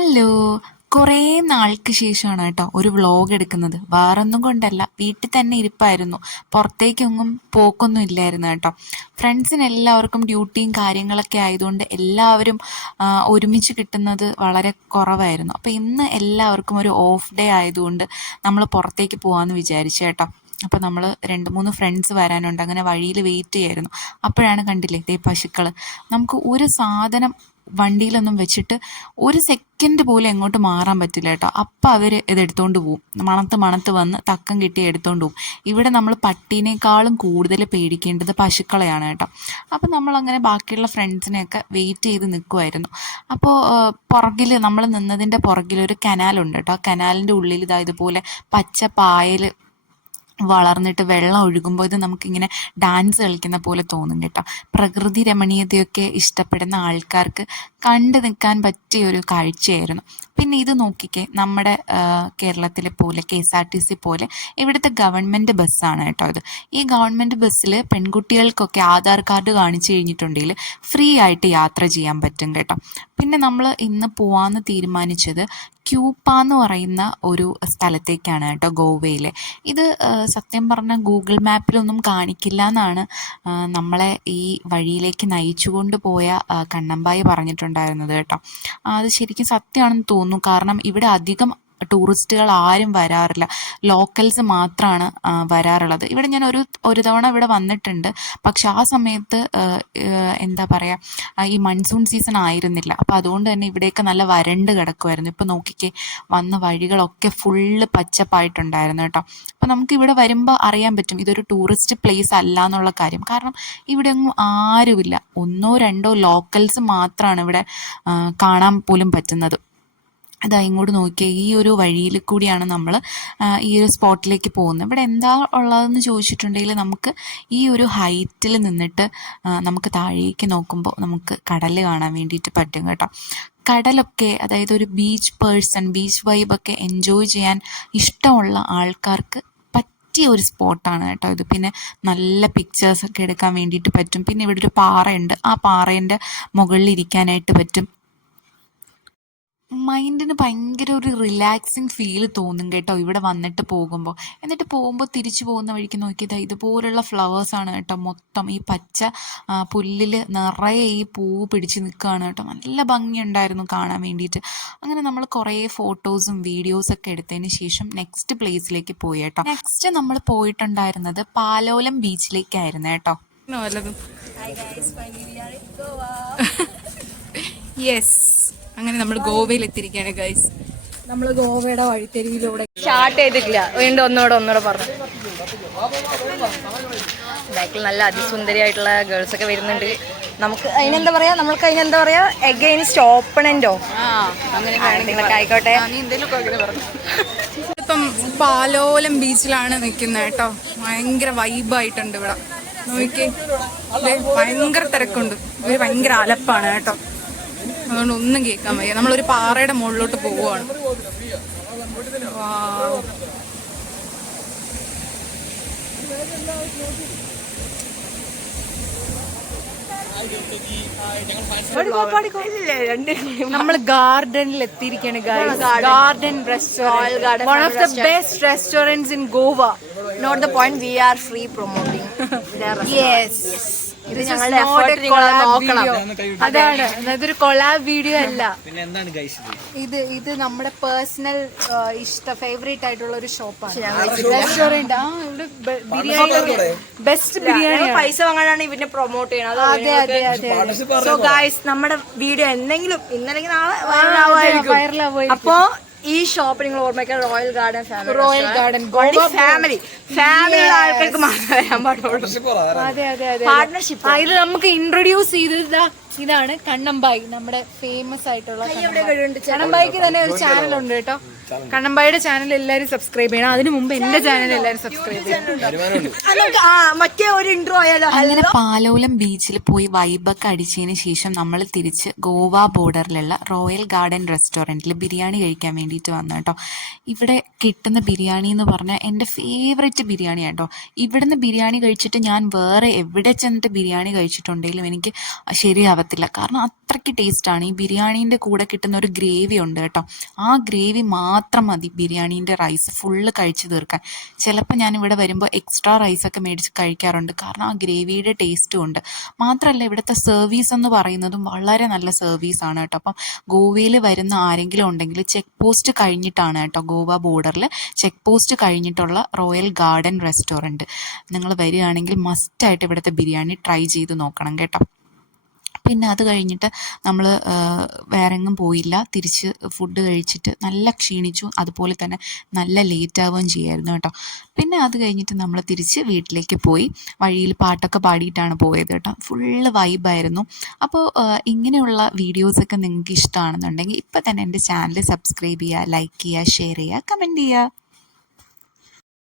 Hello. കുറേ നാൾക്ക് ശേഷമാണ് കേട്ടോ ഒരു വ്ളോഗ് എടുക്കുന്നത്. വേറൊന്നും കൊണ്ടല്ല വീട്ടിൽ തന്നെ ഇരിപ്പായിരുന്നു. പുറത്തേക്കൊന്നും പോക്കൊന്നും ഇല്ലായിരുന്നു കേട്ടോ. ഫ്രണ്ട്സിന് എല്ലാവർക്കും ഡ്യൂട്ടിയും കാര്യങ്ങളൊക്കെ ആയതുകൊണ്ട് എല്ലാവരും ഒരുമിച്ച് കിട്ടുന്നത് വളരെ കുറവായിരുന്നു. അപ്പോൾ ഇന്ന് എല്ലാവർക്കും ഒരു ഓഫ് ഡേ ആയതുകൊണ്ട് നമ്മൾ പുറത്തേക്ക് പോകാമെന്ന് വിചാരിച്ചു കേട്ടോ. അപ്പോൾ നമ്മൾ രണ്ട് മൂന്ന് ഫ്രണ്ട്സ് വരാനുണ്ട്. അങ്ങനെ വഴിയിൽ വെയിറ്റ് ചെയ്യായിരുന്നു. അപ്പോഴാണ് കണ്ടില്ലേ ദേ പശുക്കൾ നമുക്ക് ഒരു സാധനം വണ്ടിയിലൊന്നും വെച്ചിട്ട് ഒരു സെക്കൻഡ് പോലും എങ്ങോട്ട് മാറാൻ പറ്റില്ല കേട്ടോ. അപ്പം അവർ ഇത് എടുത്തുകൊണ്ട് പോവും. മണത്ത് മണത്ത് വന്ന് തക്കം കിട്ടി എടുത്തുകൊണ്ട് പോവും. ഇവിടെ നമ്മൾ പട്ടീനേക്കാളും കൂടുതൽ പേടിക്കേണ്ടത് പശുക്കളെയാണ് കേട്ടോ. അപ്പം നമ്മളങ്ങനെ ബാക്കിയുള്ള ഫ്രണ്ട്സിനെയൊക്കെ വെയിറ്റ് ചെയ്ത് നിൽക്കുമായിരുന്നു അപ്പോൾ പുറകിൽ നമ്മൾ നിന്നതിന്റെ പുറകിൽ ഒരു കനാലുണ്ട് കേട്ടോ. ആ കനാലിന്റെ ഉള്ളിൽ ഇതാ ഇതുപോലെ പച്ച പായൽ വളർന്നിട്ട് വെള്ളം ഒഴുകുമ്പോൾ ഇത് നമുക്കിങ്ങനെ ഡാൻസ് കളിക്കുന്ന പോലെ തോന്നും കേട്ടോ. പ്രകൃതി രമണീയതയൊക്കെ ഇഷ്ടപ്പെടുന്ന ആൾക്കാർക്ക് കണ്ടു നിൽക്കാൻ പറ്റിയ ഒരു കാഴ്ചയായിരുന്നു. പിന്നെ ഇത് നോക്കിക്കേ നമ്മുടെ കേരളത്തിലെ പോലെ K S R T C പോലെ ഇവിടുത്തെ ഗവൺമെന്റ് ബസ്സാണ് കേട്ടോ ഇത്. ഈ ഗവൺമെന്റ് ബസ്സിൽ പെൺകുട്ടികൾക്കൊക്കെ ആധാർ കാർഡ് കാണിച്ചു കഴിഞ്ഞിട്ടുണ്ടെങ്കിൽ ഫ്രീ ആയിട്ട് യാത്ര ചെയ്യാൻ പറ്റും കേട്ടോ. പിന്നെ നമ്മൾ ഇന്ന് പോവാന്ന് തീരുമാനിച്ചത് ക്യൂപ്പ എന്ന് പറയുന്ന ഒരു സ്ഥലത്തേക്കാണ് കേട്ടോ ഗോവയിലെ. ഇത് സത്യം പറഞ്ഞാൽ ഗൂഗിൾ മാപ്പിലൊന്നും കാണിക്കില്ല എന്നാണ് നമ്മളെ ഈ വഴിയിലേക്ക് നയിച്ചുകൊണ്ട് പോയ കണ്ണമ്പായി പറഞ്ഞിട്ടുണ്ടായിരുന്നത് കേട്ടോ. അത് ശരിക്കും സത്യമാണെന്ന് തോന്നുന്നു. കാരണം ഇവിടെ അധികം ടൂറിസ്റ്റുകൾ ആരും വരാറില്ല. ലോക്കൽസ് മാത്രമാണ് വരാറുള്ളത്. ഇവിടെ ഞാൻ ഒരു ഒരു തവണ ഇവിടെ വന്നിട്ടുണ്ട്. പക്ഷെ ആ സമയത്ത് എന്താ പറയുക ഈ മൺസൂൺ സീസൺ ആയിരുന്നില്ല. അപ്പോൾ അതുകൊണ്ട് തന്നെ ഇവിടെയൊക്കെ നല്ല വരണ്ട് കിടക്കുമായിരുന്നു ഇപ്പോൾ നോക്കിക്കേ വന്ന വഴികളൊക്കെ ഫുള്ള് പച്ചപ്പായിട്ടുണ്ടായിരുന്നു കേട്ടോ. അപ്പോൾ നമുക്ക് ഇവിടെ വരുമ്പോൾ അറിയാൻ പറ്റും ഇതൊരു ടൂറിസ്റ്റ് പ്ലേസ് അല്ല എന്നുള്ള കാര്യം. കാരണം ഇവിടെ ഒന്നും ആരുമില്ല. ഒന്നോ രണ്ടോ ലോക്കൽസ് മാത്രമാണ് ഇവിടെ കാണാൻ പോലും പറ്റുന്നത്. അതാ ഇങ്ങോട്ട് നോക്കിയാൽ ഈ ഒരു വഴിയിൽ കൂടിയാണ് നമ്മൾ ഈ ഒരു സ്പോട്ടിലേക്ക് പോകുന്നത്. ഇവിടെ എന്താ ഉള്ളതെന്ന് ചോദിച്ചിട്ടുണ്ടെങ്കിൽ നമുക്ക് ഈ ഒരു ഹൈറ്റിൽ നിന്നിട്ട് നമുക്ക് താഴേക്ക് നോക്കുമ്പോൾ നമുക്ക് കടൽ കാണാൻ വേണ്ടിയിട്ട് പറ്റും കേട്ടോ. കടലൊക്കെ അതായത് ഒരു ബീച്ച് പേഴ്സൺ ബീച്ച് വൈബൊക്കെ എൻജോയ് ചെയ്യാൻ ഇഷ്ടമുള്ള ആൾക്കാർക്ക് പറ്റിയ ഒരു സ്പോട്ടാണ് കേട്ടോ ഇത്. പിന്നെ നല്ല പിക്ചേഴ്സൊക്കെ എടുക്കാൻ വേണ്ടിയിട്ട് പറ്റും. പിന്നെ ഇവിടെ ഒരു പാറയുണ്ട്. ആ പാറേന്റെ മുകളിൽ ഇരിക്കാനായിട്ട് പറ്റും. മൈൻഡിന് ഭയങ്കര ഒരു റിലാക്സിങ് ഫീൽ തോന്നും കേട്ടോ ഇവിടെ വന്നിട്ട് പോകുമ്പോൾ എന്നിട്ട് പോകുമ്പോൾ തിരിച്ചു പോകുന്ന വഴിക്ക് നോക്കിയത് ഇതുപോലുള്ള ഫ്ലവേഴ്സാണ് കേട്ടോ മൊത്തം ഈ പച്ച പുല്ലിൽ നിറയെ ഈ പൂവ് പിടിച്ച് നിൽക്കുകയാണ് കേട്ടോ. നല്ല ഭംഗിയുണ്ടായിരുന്നു കാണാൻ വേണ്ടിയിട്ട്. അങ്ങനെ നമ്മൾ കുറേ ഫോട്ടോസും വീഡിയോസൊക്കെ എടുത്തതിന് ശേഷം നെക്സ്റ്റ് പ്ലേസിലേക്ക് പോയി കേട്ടോ. നെക്സ്റ്റ് നമ്മൾ പോയിട്ടുണ്ടായിരുന്നത് പാലോലം ബീച്ചിലേക്കായിരുന്നു കേട്ടോ. യെസ് അങ്ങനെ നമ്മൾ ഗോവയിൽ എത്തിയിരിക്കുകയാണ് ഗൈസ് നമ്മൾ ഗോവയുടെ വഴിത്തെരിയിലൂടെ സ്റ്റാർട്ട് ചെയ്തിട്ടില്ല. വീണ്ടും ഒന്നുകൂടെ ഒന്നുകൂടെ പറഞ്ഞു. ബാക്കിൽ നല്ല അതിസുന്ദരിയായിട്ടുള്ള ഗേൾസ് ഒക്കെ വരുന്നുണ്ട്. നമുക്ക് അതിനെന്താ പറയാ? നമുക്ക് അതിനെന്താ പറയാ? എഗെയിൻസ്റ്റ് ഓപ്പണന്റോ എന്തെങ്കിലുമൊക്കെ ആയിക്കോട്ടെ ഇപ്പം പാലോലം ബീച്ചിലാണ് നിൽക്കുന്നത് കേട്ടോ. ഭയങ്കര വൈബായിട്ടുണ്ട് ഇവിടെ. നോക്കി ദേ ഭയങ്കര തിരക്കുണ്ട്. ഇവർ ഭയങ്കര അലപ്പാണ് കേട്ടോ. അതുകൊണ്ട് ഒന്നും കേൾക്കാൻ വയ്യ. നമ്മളൊരു പാറയുടെ മുകളിലോട്ട് പോവുകയാണ്. നമ്മൾ നമ്മൾ ഗാർഡനിൽ എത്തിയിരിക്കുകയാണ് garden. Restaurant one of the best restaurants in Goa not the point we are free promoting yes ഇത് ഞങ്ങളുടെ എഫേർട്ട് നിങ്ങൾ നോക്കണം. അതാണ് ഇതൊരു കൊളാബ് വീഡിയോ അല്ല. പിന്നെ എന്താണ് ഗൈസ് ഇത്? ഇത് ഇത് നമ്മുടെ പേഴ്സണൽ ഇഷ്ട ഫേവറേറ്റ് ആയിട്ടുള്ള ഒരു ഷോപ്പാണ് റെസ്റ്റോറന്റ് ആ ഇവിടെ ബിരിയാണി ബെസ്റ്റ് ബിരിയാണി പൈസ വാങ്ങാനാണ് ഇവനെ പ്രൊമോട്ട് ചെയ്യണത്. അതെ അതെ അതെ സോ ഗായ്സ് നമ്മുടെ വീഡിയോ എന്തെങ്കിലും ഇന്നല്ലെങ്കിൽ നാളെ വൈറലാവുമായിരിക്കും. അപ്പോ ഈ ഷോപ്പ് നിങ്ങൾ ഓർമ്മിക്കാൻ royal garden family royal garden family family ആൾക്കാർക്ക് മാത്രമേ വരാൻ പാടുള്ളൂ അതെ അതെ അതെ പാർട്ട്ണർഷിപ്പ് അതിൽ ഇത് നമുക്ക് ഇൻട്രൊഡ്യൂസ് ചെയ്തത് ഇതാണ് കണ്ണമ്പായി നമ്മുടെ ഫേമസ് ആയിട്ടുള്ള കണ്ണമ്പായി. കണ്ണമ്പായിക്ക് തന്നെ ഒരു ചാനൽ ഉണ്ട്? കേട്ടോ. കണ്ണമ്പായിയുടെ ചാനൽ എല്ലാവരും സബ്സ്ക്രൈബ് ചെയ്യണം. അതിനു മുമ്പ് എന്റെ ചാനൽ എല്ലാവരും സബ്സ്ക്രൈബ് ചെയ്യണം. മറ്റേ ഒരു ഇൻട്രോ ആയാലോ? അങ്ങനെ പാലോലം ബീച്ചിൽ പോയി വൈബൊക്കെ അടിച്ചതിന് ശേഷം നമ്മൾ തിരിച്ച് ഗോവ ബോർഡറിലുള്ള റോയൽ ഗാർഡൻ റെസ്റ്റോറന്റിൽ ബിരിയാണി കഴിക്കാൻ വേണ്ടിയിട്ട് വന്നു കേട്ടോ. ഇവിടെ കിട്ടുന്ന ബിരിയാണി എന്ന് പറഞ്ഞാൽ എന്റെ ഫേവറേറ്റ് ബിരിയാണി കേട്ടോ. ഇവിടുന്ന് ബിരിയാണി കഴിച്ചിട്ട് ഞാൻ വേറെ എവിടെ ചെന്നിട്ട് ബിരിയാണി കഴിച്ചിട്ടുണ്ടെങ്കിലും എനിക്ക് ശരിയാവില്ല ആവത്തില്ല കാരണം അത്രയ്ക്ക് ടേസ്റ്റാണ്. ഈ ബിരിയാണീന്റെ കൂടെ കിട്ടുന്ന ഒരു ഗ്രേവി ഉണ്ട് കേട്ടോ. ആ ഗ്രേവി മാത്രം മതി ബിരിയാണീന്റെ റൈസ് ഫുള്ള് കഴിച്ചു തീർക്കാൻ. ചിലപ്പോൾ ഞാൻ ഇവിടെ വരുമ്പോൾ എക്സ്ട്രാ റൈസൊക്കെ മേടിച്ച് കഴിക്കാറുണ്ട്. കാരണം ആ ഗ്രേവിയുടെ ടേസ്റ്റും ഉണ്ട്. മാത്രമല്ല ഇവിടുത്തെ സർവീസ് എന്ന് പറയുന്നതും വളരെ നല്ല സർവീസ് ആണ് കേട്ടോ. അപ്പം ഗോവയിൽ വരുന്ന ആരെങ്കിലും ഉണ്ടെങ്കിൽ ചെക്ക് പോസ്റ്റ് കഴിഞ്ഞിട്ടാണ് കേട്ടോ ഗോവ ബോർഡറിൽ ചെക്ക് പോസ്റ്റ് കഴിഞ്ഞിട്ടുള്ള റോയൽ ഗാർഡൻ റെസ്റ്റോറന്റ് നിങ്ങൾ വരികയാണെങ്കിൽ മസ്റ്റായിട്ട് ഇവിടുത്തെ ബിരിയാണി ട്രൈ ചെയ്ത് നോക്കണം കേട്ടോ. പിന്നെ അത് കഴിഞ്ഞിട്ട് നമ്മൾ വേറെ എങ്ങും പോയില്ല. തിരിച്ച് ഫുഡ് കഴിച്ചിട്ട് നല്ല ക്ഷീണിച്ചു. അതുപോലെ തന്നെ നല്ല ലേറ്റ് ആവുകയും ചെയ്യായിരുന്നു കേട്ടോ. പിന്നെ അത് കഴിഞ്ഞിട്ട് നമ്മൾ തിരിച്ച് വീട്ടിലേക്ക് പോയി. വഴിയിൽ പാട്ടൊക്കെ പാടിയിട്ടാണ് പോയത് കേട്ടോ. ഫുള്ള് വൈബായിരുന്നു അപ്പോൾ ഇങ്ങനെയുള്ള വീഡിയോസൊക്കെ നിങ്ങൾക്ക് ഇഷ്ടമാണെന്നുണ്ടെങ്കിൽ ഇപ്പം തന്നെ എന്റെ ചാനൽ സബ്സ്ക്രൈബ് ചെയ്യുക ലൈക്ക് ചെയ്യുക ഷെയർ ചെയ്യുക കമന്റ് ചെയ്യുക.